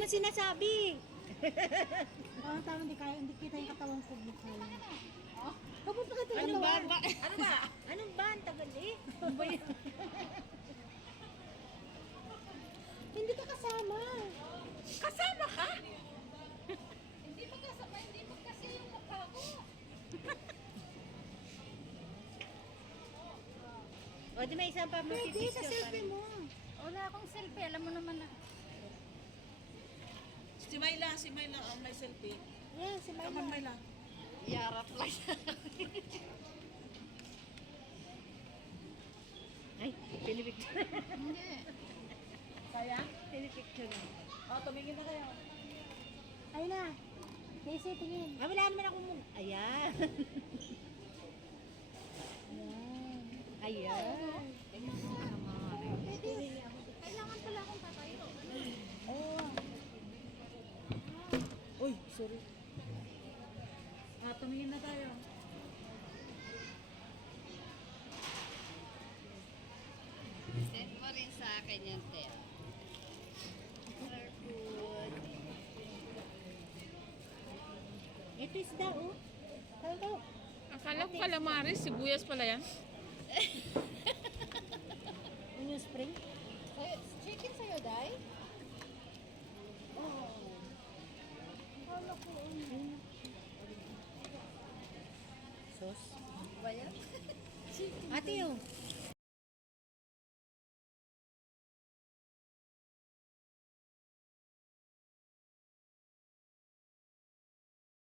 mo sinasabi. Tama, hindi kaya, hindi kita yung katawan ko. Hindi kaya. Kapag pa kita Ano yung ba? katawan. Ano ba? Anong ba? Ang tagal eh. Ano ba yun? Hindi ka kasama. Kasama ka? Hindi magkasama, hindi magkasya yung mukha ko. O, di may isang pa Pwede, sa selfie mo. Wala akong selfie, alam mo naman na. Si Mayla ang may selfie. Yeah, si Come on, Mayla. Mayla. Yarap lang. Ay, pinipicture. Hindi. Kaya? Pinipicture na. O, tumingin na kayo. Ay na. Casey, tingin. Ah, wala naman ako muna. Ayan. Ayan. Kailangan pala akong tatayo. Oh. Uy, sorry. Tumingin na tayo. Send mo rin sa akin yan, Te. Good. Ito isda, oh. Hello. Akala ko calamares, sibuyas pala yan. Onion spring. Chicken sa'yo, Day? Sauce. Ba yan? Ate, oh.